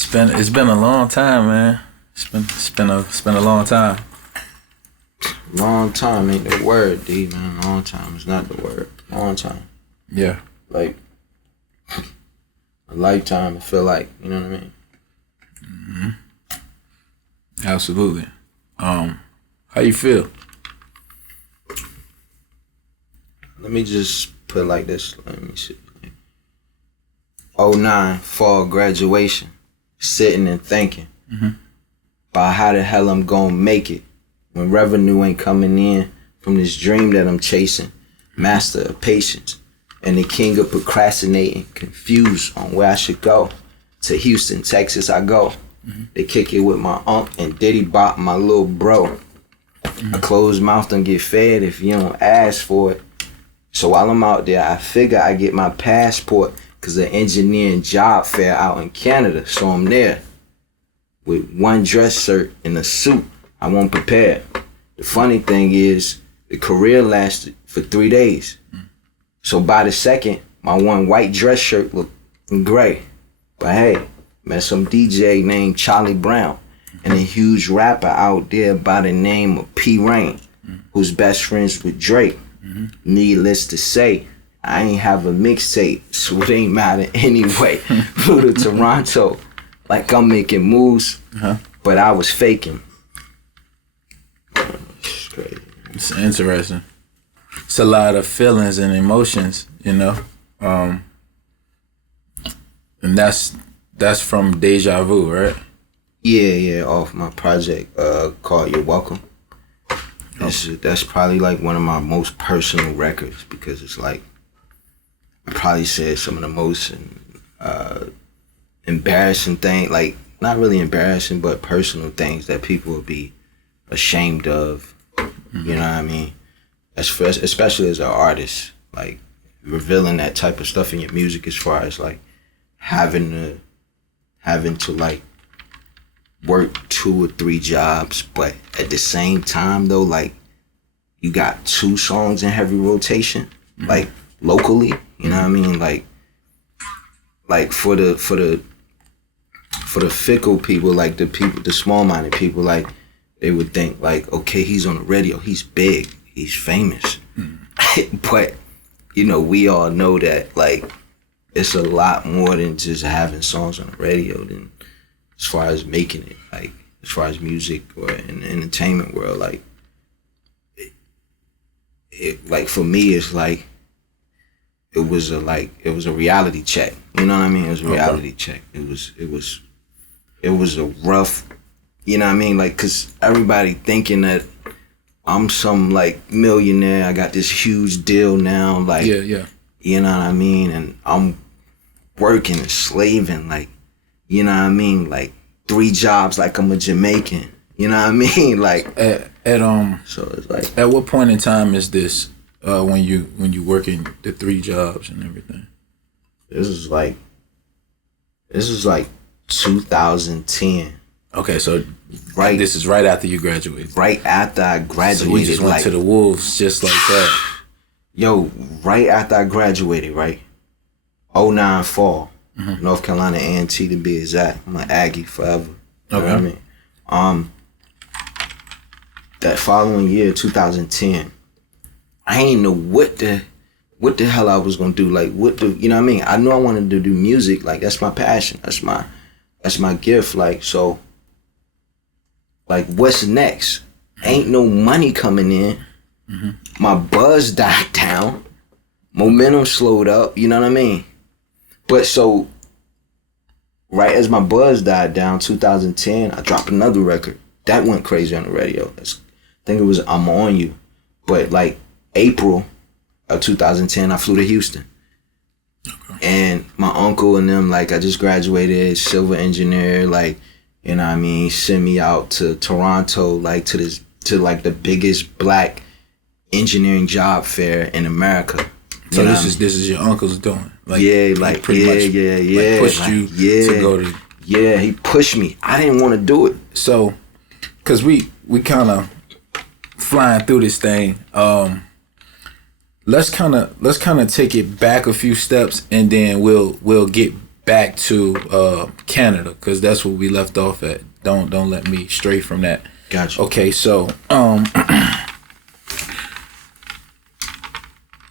It's been a long time, man. It's been a long time. Long time ain't the word, D, man. Long time is not the word. Long time. Yeah. Like a lifetime, I feel like, you know what I mean? Mm-hmm. Absolutely. How you feel? Let me just put it like this. Let me see. '09 fall graduation. Sitting and thinking about how the hell I'm gonna make it when revenue ain't coming in from this dream that I'm chasing. Master of patience and the king of procrastinating, confused on where I should go. To Houston, Texas I go. They kick it with my uncle and Diddy Bop, my little bro. A closed mouth don't get fed if you don't ask for it. So while I'm out there, I figure I get my passport because the engineering job fair out in Canada. So I'm there with one dress shirt and a suit. I won't prepare. The funny thing is, the career lasted for 3 days. So by the second, my one white dress shirt looked gray. But hey, met some DJ named Charlie Brown and a huge rapper out there by the name of P. Rain, who's best friends with Drake. Needless to say, I ain't have a mixtape, so it ain't matter anyway. Flew to Toronto like I'm making moves, but I was faking. It's crazy. It's interesting. It's a lot of feelings and emotions, you know. And that's from Deja Vu, right? Yeah, off my project called You're Welcome. That's probably like one of my most personal records because it's like I probably said some of the most embarrassing things, like not really embarrassing, but personal things that people would be ashamed of. You know what I mean? Especially as an artist, like revealing that type of stuff in your music, as far as like having to like work 2 or 3 jobs, but at the same time though, like you got 2 songs in heavy rotation, like locally, you know what I mean? Like for the fickle people, like the small-minded people, like they would think like, okay, he's on the radio, he's big, he's famous. But you know, we all know that like it's a lot more than just having songs on the radio than as far as making it, like as far as music or in the entertainment world, like it like for me, it's like it was a reality check. You know what I mean? It was a reality check. It was a rough, you know what I mean? Like, cause everybody thinking that I'm some like millionaire. I got this huge deal now. Like, yeah. You know what I mean? And I'm working and slaving, like, you know what I mean? Like 3 jobs, like I'm a Jamaican. You know what I mean? Like so it's like, at what point in time is this when you working the 3 jobs and everything? This is like 2010. Okay, so right. This is right after you graduated. Right after I graduated. So you just went to the Wolves just like that. Yo, right after I graduated, right? '09 fall. North Carolina A&T to be exact. I'm an Aggie forever. You know what I mean? That following year, 2010, I ain't know what the hell I was gonna do. Like you know what I mean? I knew I wanted to do music. Like that's my passion. That's my gift. Like, so, like what's next? Ain't no money coming in. My buzz died down. Momentum slowed up. You know what I mean? But so, right as my buzz died down, 2010, I dropped another record. That went crazy on the radio. I think it was I'm On You. But like April of 2010, I flew to Houston. Okay. And my uncle and them, like I just graduated, civil engineer, like, you know what I mean, sent me out to Toronto, like to the biggest black engineering job fair in America. So this is your uncle's doing. Like, yeah, like pretty much like pushed like, you to go to. Yeah, he pushed me. I didn't want to do it. So, cause we kind of flying through this thing. Let's kind of take it back a few steps, and then we'll get back to Canada, because that's where we left off at. Don't let me stray from that. Gotcha. Okay, so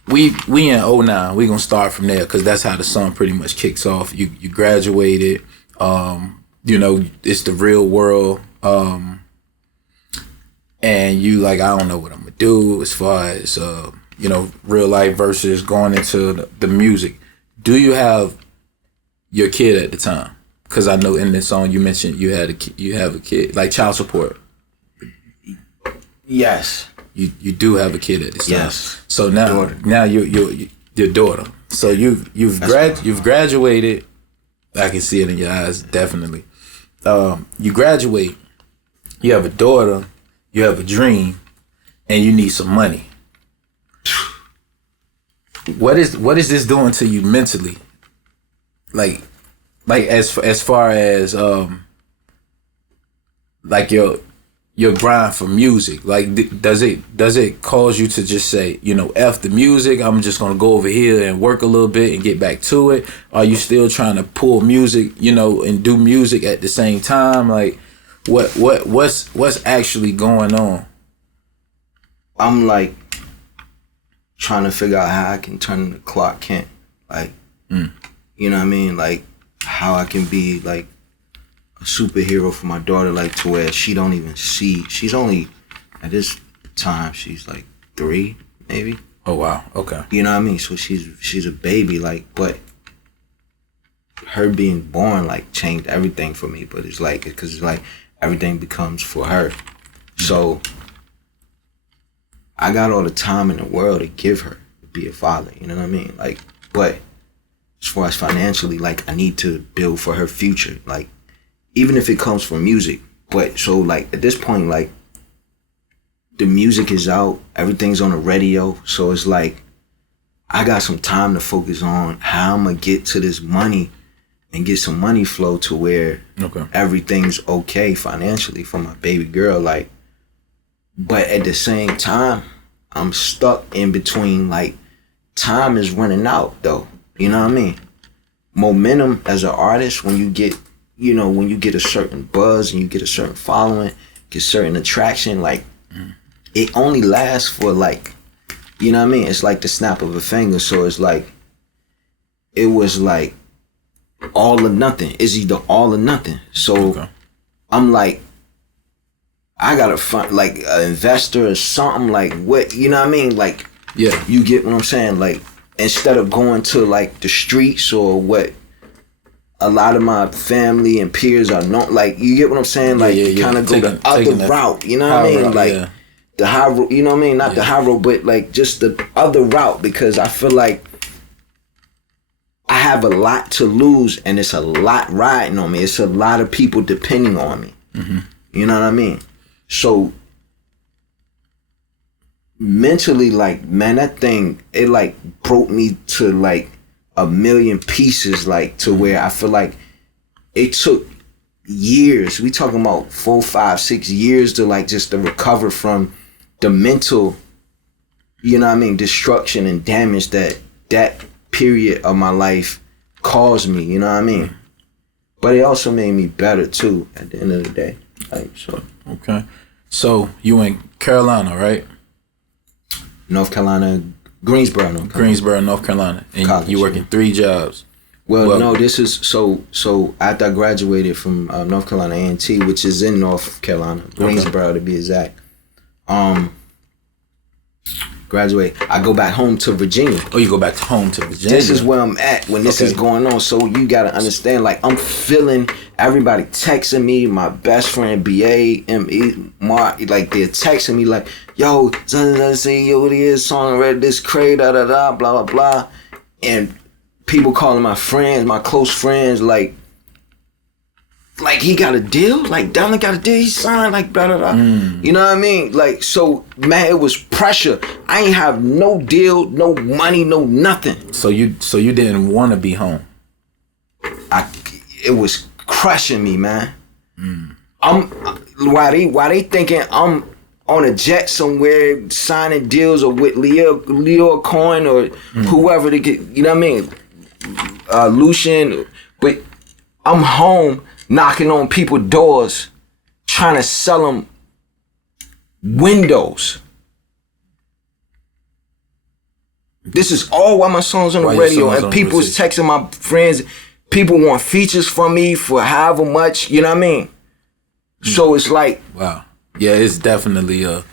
we in 09. We gonna start from there, because that's how the song pretty much kicks off. You graduated. It's the real world. And you like, I don't know what I'm gonna do as far as real life versus going into the music. Do you have your kid at the time? Because I know in this song you mentioned you have a kid, like child support. Yes. You do have a kid at this time. Yes. So now you're your daughter. So you've graduated. I can see it in your eyes, definitely. You graduate. You have a daughter. You have a dream, and you need some money. What is this doing to you mentally? Like as far as like your grind for music. Like does it cause you to just say, F the music, I'm just gonna go over here and work a little bit and get back to it? Are you still trying to pull music, and do music at the same time? Like what's actually going on? I'm like trying to figure out how I can turn the Clark Kent, like, you know what I mean? Like how I can be like a superhero for my daughter, like to where she don't even see. She's only, at this time, she's like 3, maybe. Oh wow, okay. You know what I mean? So she's a baby, like, but her being born like changed everything for me. But it's like, because it's like everything becomes for her. So I got all the time in the world to give her to be a father. You know what I mean? Like, but as far as financially, like I need to build for her future, like. Even if it comes from music. But so like at this point, like the music is out, everything's on the radio. So it's like I got some time to focus on how I'm gonna get to this money and get some money flow to where everything's okay financially for my baby girl. Like, but at the same time, I'm stuck in between, like time is running out though. You know what I mean? Momentum as an artist, when you get a certain buzz and you get a certain following, get certain attraction, like it only lasts for like, you know what I mean? It's like the snap of a finger. So it's like, it was like all or nothing. It's either all or nothing. So I'm like, I gotta find like an investor or something, like what, you know what I mean? Like, yeah, you get what I'm saying? Like, instead of going to like the streets or what a lot of my family and peers are not, like, you get what I'm saying? Like, kind of go the other route, you know what I mean? Like, the high road, you know what I mean? Not the high road, but like just the other route, because I feel like I have a lot to lose and it's a lot riding on me. It's a lot of people depending on me. Mm-hmm. You know what I mean? So mentally, like, man, that thing, it like broke me to like a million pieces, like to where I feel like it took years. We talking about 4, 5, 6 years to like just to recover from the mental, you know what I mean, destruction and damage that period of my life caused me, you know what I mean? But it also made me better too at the end of the day. Like, so. Okay. So you in Carolina, right? North Carolina, Greensboro, North Carolina. And college, you working 3 jobs. Well, no, this is so after I graduated from North Carolina A&T, which is in North Carolina, Greensboro to be exact. Graduate, I go back home to Virginia. Oh, you go back home to Virginia. This is where I'm at when this is going on. So you gotta understand, like, I'm feeling everybody texting me, my best friend BA, ME, Mark, like they're texting me like, yo, say yo, this song read this crazy, da da da, blah blah blah, and people calling my friends, my close friends, like he got a deal, like Donald got a deal, he signed, like blah blah blah. You know what I mean? Like, so man, it was pressure. I ain't have no deal, no money, no nothing. So you didn't want to be home. It was crushing me, man. Why they thinking I'm on a jet somewhere signing deals or with Leo Cohen or whoever to get, you know what I mean? Lucian, But I'm home knocking on people's doors, trying to sell them windows. This is all while my song's on the radio, and people's texting my friends. People want features from me for however much, you know what I mean? So it's like, wow, yeah, it's definitely that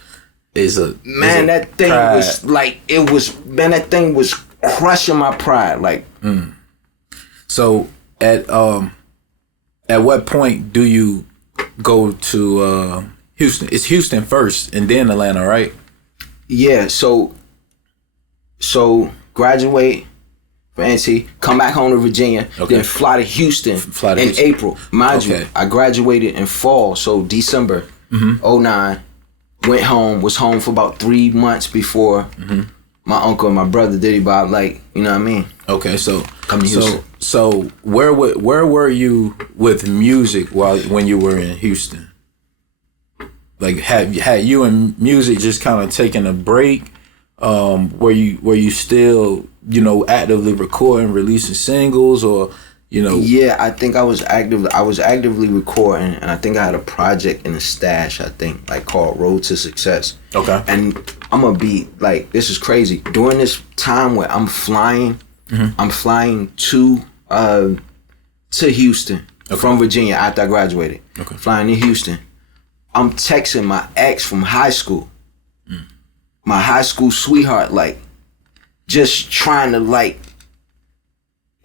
thing pride. was like, that thing was crushing my pride, like. So at what point do you go to Houston? It's Houston first and then Atlanta, right? Yeah, so graduate from NC, come back home to Virginia, then fly to Houston in April. Mind you, I graduated in fall, so December 09. Went home, was home for about 3 months before my uncle and my brother Diddy Bob, like, you know what I mean? Okay, so come to Houston. So where were you with music when you were in Houston? Like, had you and music just kind of taken a break? Were you still, actively recording, releasing singles, or Yeah, I think I was actively recording, and I think I had a project in the stash, I think, like, called Road to Success. Okay. And I'm gonna be like, this is crazy. During this time where I'm flying to Houston from Virginia after I graduated. Okay. Flying to Houston. I'm texting my ex from high school. My high school sweetheart, like, just trying to, like,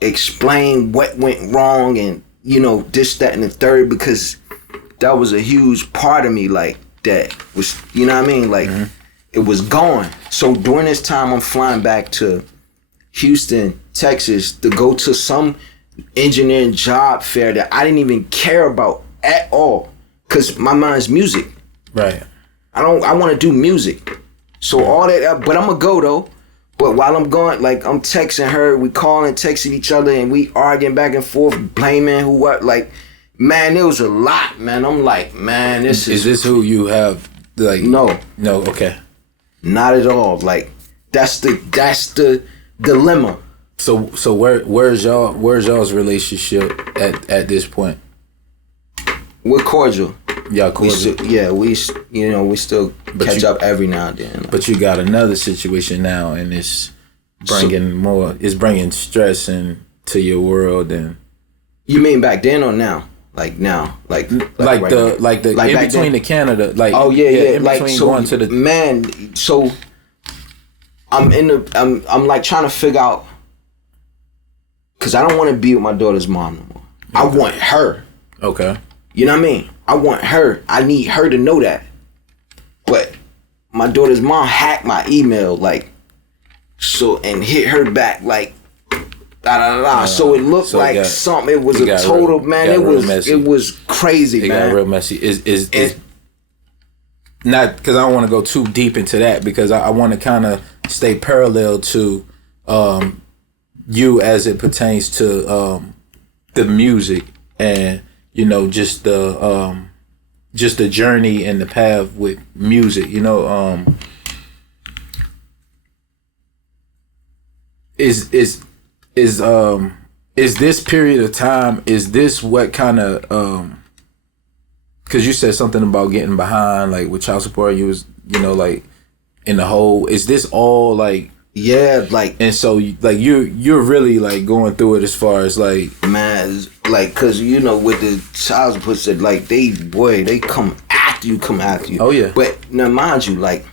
explain what went wrong and, this, that, and the third, because that was a huge part of me, like, that was, you know what I mean? Like, it was gone. So during this time, I'm flying back to Houston, Texas, to go to some engineering job fair that I didn't even care about at all, because my mind's music. Right. I want to do music. So all that, but I'm gonna go though. But while I'm going, like, I'm texting her, we calling, texting each other, and we arguing back and forth, blaming who what. Like, man, it was a lot, man. I'm like, man, this is. Is this who you have? Like, no, okay, not at all. Like, that's the dilemma. So where's y'all's relationship at this point? We're cordial. Y'all cordial. We still catch up every now and then. But you got another situation now, and it's bringing stress into your world. And you mean back then or now? Like now, like in between the Canada, like, oh yeah, in like, between so going to the man. So I'm like trying to figure out, because I don't want to be with my daughter's mom no more. Okay. I want her. Okay. You know what I mean? I want her. I need her to know that. But my daughter's mom hacked my email, like, so, and hit her back, like, so it looked like something. It was a total, man. It was crazy, man. It got real messy. Is not, because I don't want to go too deep into that, because I want to kind of stay parallel to you as it pertains to the music, and just the journey and the path with music. Is this period of time, is this what kind of because you said something about getting behind, like, with child support, you was like in the hole. Is this all like, yeah, like, and so like you're really like going through it as far as like, man, like, cause with the child support said, like, they come after you. Oh yeah. But now mind you, like,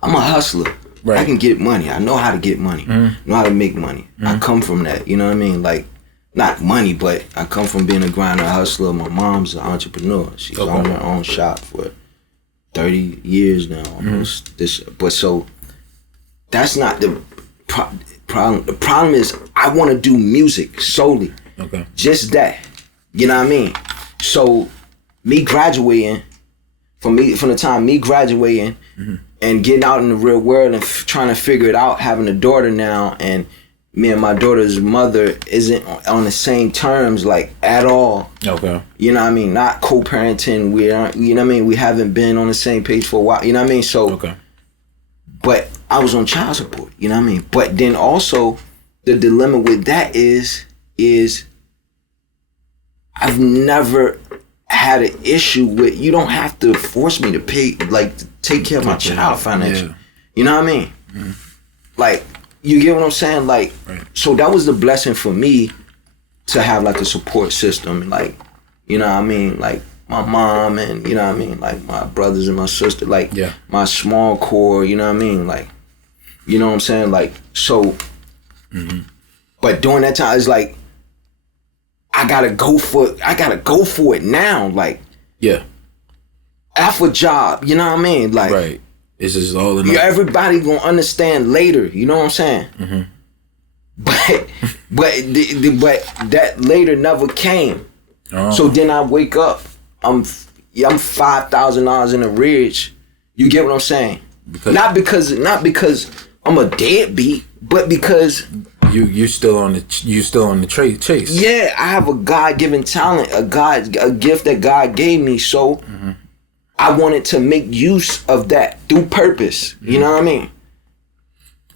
I'm a hustler. Right. I can get money. I know how to get money. Know how to make money. I come from that. You know what I mean? Like, not money, but I come from being a grinder, hustler. My mom's an entrepreneur. She's owned her own shop for 30 years now. Almost. But so that's not the problem. The problem is I want to do music solely. Okay. Just that. You know what I mean? So me graduating, from the time me graduating and getting out in the real world and trying to figure it out, having a daughter now, and me and my daughter's mother isn't on the same terms, like, at all. Okay. You know what I mean? Not co-parenting. We aren't, you know what I mean? We haven't been on the same page for a while. You know what I mean? So, okay. But I was on child support. You know what I mean? But then also, the dilemma with that is I've never had an issue with, you don't have to force me to pay, like, to take care of my child financially. Yeah. You know what I mean? Mm-hmm. Like, you get what I'm saying? Like, so that was the blessing for me to have, like, a support system. Like, you know what I mean? Like, my mom and, you know what I mean? Like, my brothers and my sister, like, my small core, you know what I mean? Like, you know what I'm saying? Like, so, but during that time, it's like, I gotta go for it now. Like, F a job, you know what I mean? Like, it's just all enough. Everybody gonna understand later, you know what I'm saying? Mm-hmm. But that later never came. Oh. So then I wake up, I'm $5,000 in arrears. You get what I'm saying? Not because I'm a deadbeat, but because you still on the chase. Yeah, I have a God-given talent, a gift that God gave me. So I wanted to make use of that through purpose. You know what I mean?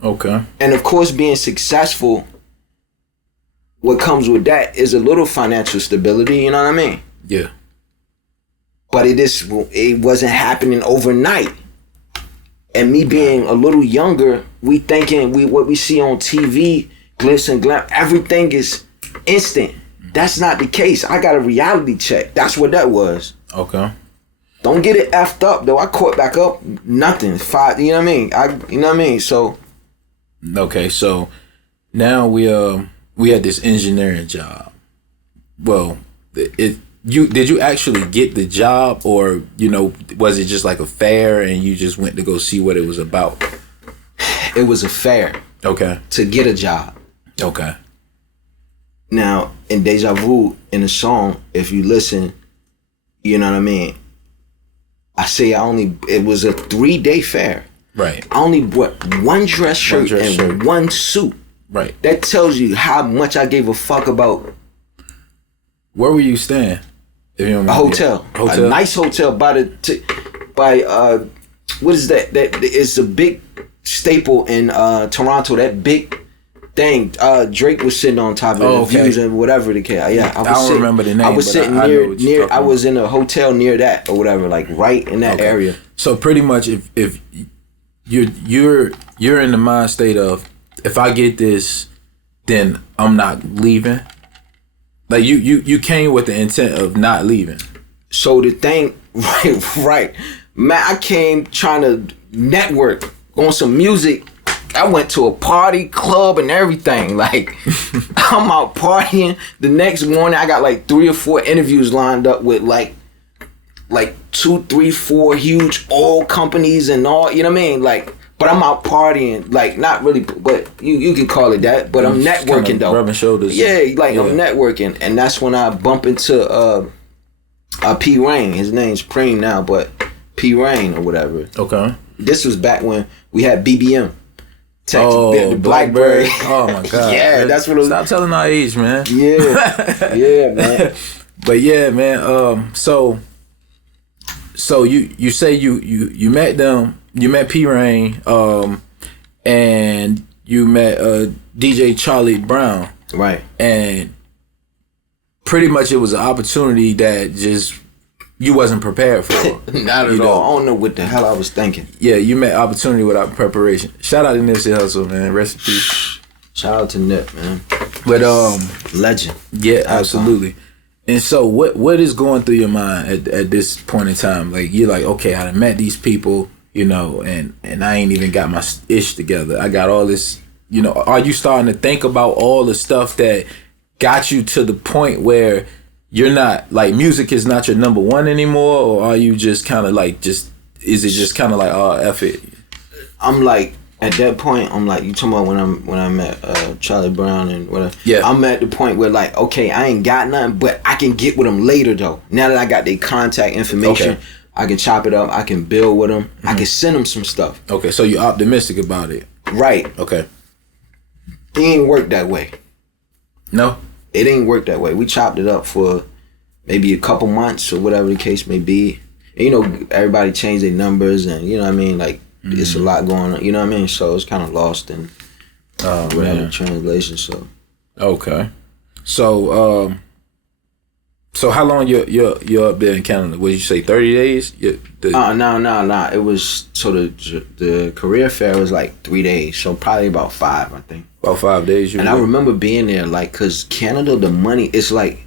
Okay. And of course, being successful, what comes with that is a little financial stability. You know what I mean? Yeah. But it wasn't happening overnight. And me being a little younger, we thinking what we see on TV, glitz and glam, everything is instant. That's not the case. I got a reality check. That's what that was. Okay. Don't get it effed up though. I caught back up. Nothing. 5. You know what I mean? You know what I mean? So. Okay, so now we had this engineering job. Well, did you actually get the job, or was it just like a fair and you just went to go see what it was about? It was a fair. Okay. To get a job. Okay. Now in Deja Vu, in the song, if you listen, you know what I mean. I say it was a 3-day fair. Right. I only bought one dress shirt and one suit. Right. That tells you how much I gave a fuck about. Where were you staying? A hotel. A nice hotel by what is that? That is a big staple in Toronto. That big thing. Drake was sitting on top of the views and whatever the case. Yeah, I don't remember the name. I was sitting near. I was in a hotel near that or whatever, like right in that area. So pretty much, if you're in the mind state of, if I get this, then I'm not leaving. Like you came with the intent of not leaving. So the thing, right, man, I came trying to network on some music. I went to a party, club, and everything. Like, I'm out partying. The next morning, I got like 3 or 4 interviews lined up with like 2, 3, 4 huge oil companies and all. You know what I mean? Like, but I'm out partying. Like, not really, but you can call it that. But I'm networking though. Rubbing shoulders. Yeah, I'm networking, and that's when I bump into P Rain. His name's Preem now, but P Rain or whatever. Okay. This was back when we had BBM. The Blackberry. Oh my God. Yeah, man. that's what it was. Stop telling our age, man. Yeah. Yeah, man. But yeah, man. So you say you met them, you met P Rain, and you met DJ Charlie Brown. Right. And pretty much it was an opportunity that just you wasn't prepared for. Not at all. I don't know what the hell I was thinking. Yeah, you met opportunity without preparation. Shout out to Nipsey Hussle, man. Rest in peace. Shout out to Nip, man. But legend. Yeah, absolutely. And so what is going through your mind at this point in time? Like, you're like, okay, I done met these people, and I ain't even got my ish together. I got all this, are you starting to think about all the stuff that got you to the point where you're not, like, music is not your number one anymore? Or are you just kind of like, is it just kind of like, oh, F it? I'm like, at that point, I'm like, you talking about when I met Charlie Brown and whatever. Yeah. I'm at the point where, like, okay, I ain't got nothing, but I can get with them later though. Now that I got their contact information, I can chop it up. I can build with them. Mm-hmm. I can send them some stuff. Okay, so you're optimistic about it. Right. Okay. It ain't work that way. No. It ain't work that way. We chopped it up for maybe a couple months or whatever the case may be. And, everybody changed their numbers and, you know what I mean? Like, it's a lot going on, you know what I mean? So it's kind of lost in without translation, so. Okay. So, So how long you're up there in Canada? Would you say 30 days? No. It was the career fair was like 3 days, so probably about 5, I think. About 5 days. And I remember being there, like, cause Canada, the money is like,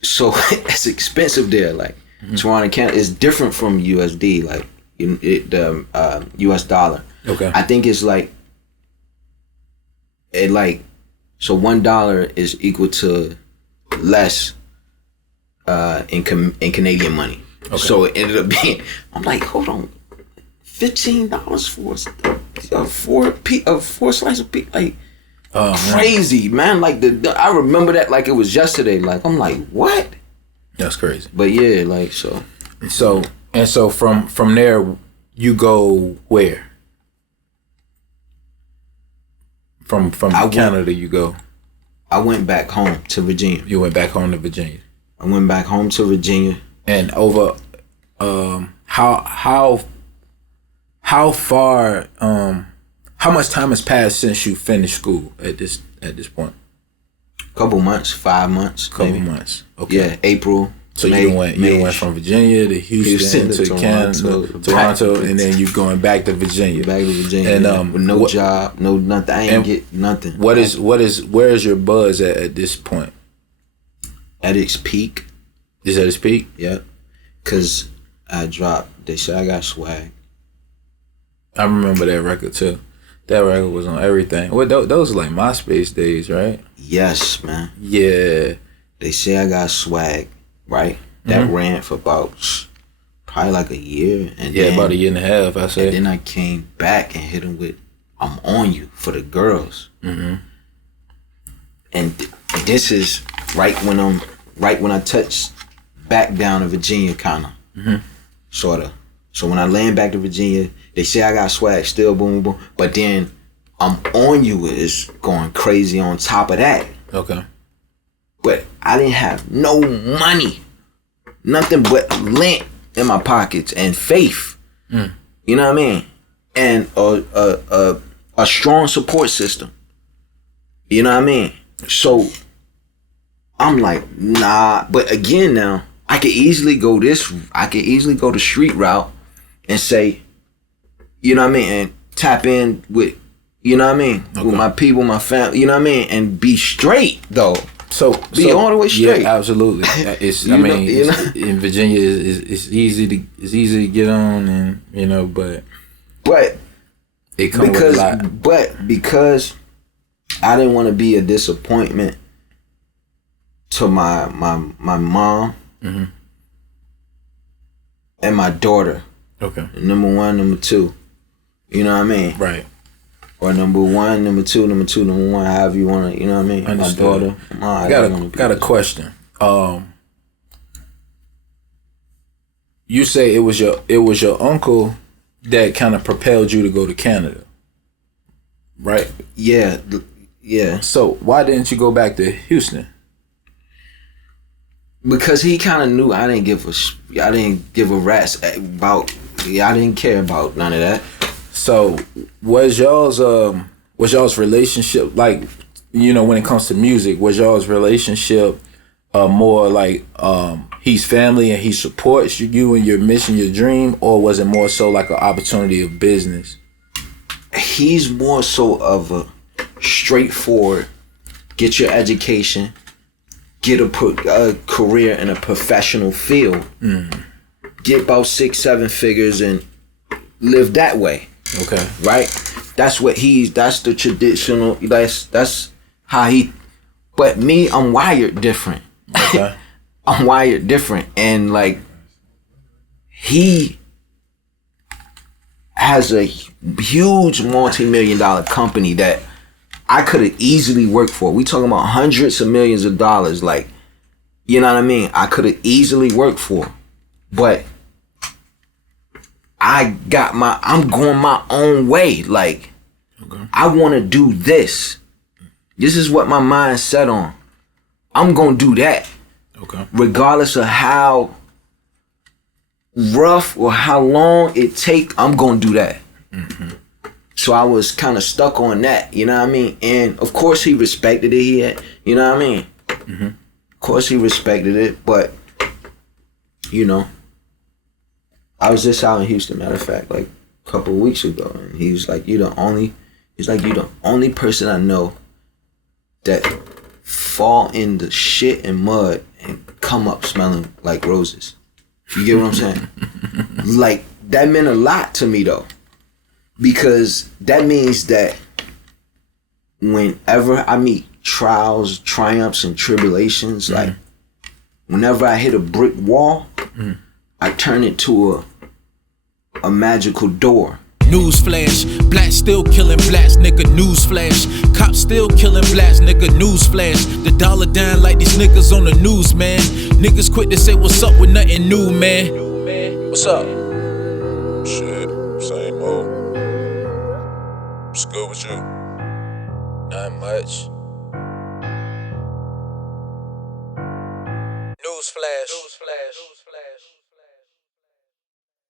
so it's expensive there. Like Toronto, Canada is different from USD, like the US dollar. Okay. I think it's like so $1 is equal to less in Canadian money. Okay. So it ended up being, I'm like, hold on, $15 for a four slice of pizza, like crazy, man. Like I remember that like it was yesterday. Like I'm like, what? That's crazy. But yeah, like so from there you go where? From Canada you go. I went back home to Virginia. You went back home to Virginia. I went back home to Virginia. And over how far how much time has passed since you finished school at this point? Couple months, 5 months. Couple months. Okay. Yeah, April. So you went from Virginia to Houston to Canada, Toronto, and then you going back to Virginia. Back to Virginia. And with no job, no nothing. I ain't get nothing. Where is your buzz at this point? At its peak. Is at its peak? Yeah. Cause I dropped. They said I got swag. I remember that record too. That record was on everything. Well, those are like MySpace days, right? Yes, man. Yeah. They say I got swag, right? That ran for about probably like a year. And then, about a year and a half, I say. And then I came back and hit them with I'm On You for the girls. Mm-hmm. And this is right when I touched back down to Virginia, kind of. Sort of. So when I land back to Virginia, they say I got swag, still boom, boom. But then I'm On You is going crazy on top of that. Okay. But I didn't have no money. Nothing but lint in my pockets and faith. You know what I mean? And a strong support system. You know what I mean? So I'm like, nah. But again now, I could easily go the street route and say, you know what I mean, and tap in with, you know what I mean, with my people, my family, you know what I mean, and be straight though. So all the way straight. Yeah, absolutely. In Virginia, it's easy to get on, and you know, but it comes with a lot. But because I didn't want to be a disappointment to my mom and my daughter. Okay. Number 1, number 2. You know what I mean? Right. Or number 1, number 2, number 2, number 1, however you want to, you know what I mean? Understood. My daughter. Got a question. You say it was your uncle that kind of propelled you to go to Canada, right? Yeah. So why didn't you go back to Houston? Because he kind of knew I didn't give a rat's about. I didn't care about none of that. So was y'all's relationship, like, you know, when it comes to music, was y'all's relationship more like he's family and he supports you in your mission, your dream, or was it more so like an opportunity of business? He's more so of a straightforward, get your education, get a career in a professional field, get about 6-7 figures and live that way. Okay. Right? That's the traditional, that's how he, but me, I'm wired different. Okay. I'm wired different. And like, he has a huge multi-million-dollar company that I could have easily worked for. We talking about hundreds of millions of dollars. Like, you know what I mean? I could have easily worked for. But I'm going my own way. Like, I want to do this. This is what my mind's set on. I'm going to do that. Okay. Regardless of how rough or how long it takes, I'm going to do that. Mm-hmm. So I was kind of stuck on that, you know what I mean? And of course he respected it. He had, you know what I mean? Mm-hmm. Of course he respected it, but you know, I was just out in Houston, matter of fact, like a couple of weeks ago, and he was like, you the only person I know that fall in the shit and mud and come up smelling like roses. You get what I'm saying? Like, that meant a lot to me though, because that means that whenever I meet trials, triumphs, and tribulations, like whenever I hit a brick wall, I turn it to a magical door. Newsflash, blacks still killing blacks, nigga, newsflash. Cops still killing blacks, nigga, newsflash. The dollar down like these niggas on the news, man. Niggas quick to say what's up with nothing new, man. What's up? Shit, same old. What's good with you? Not much. Newsflash.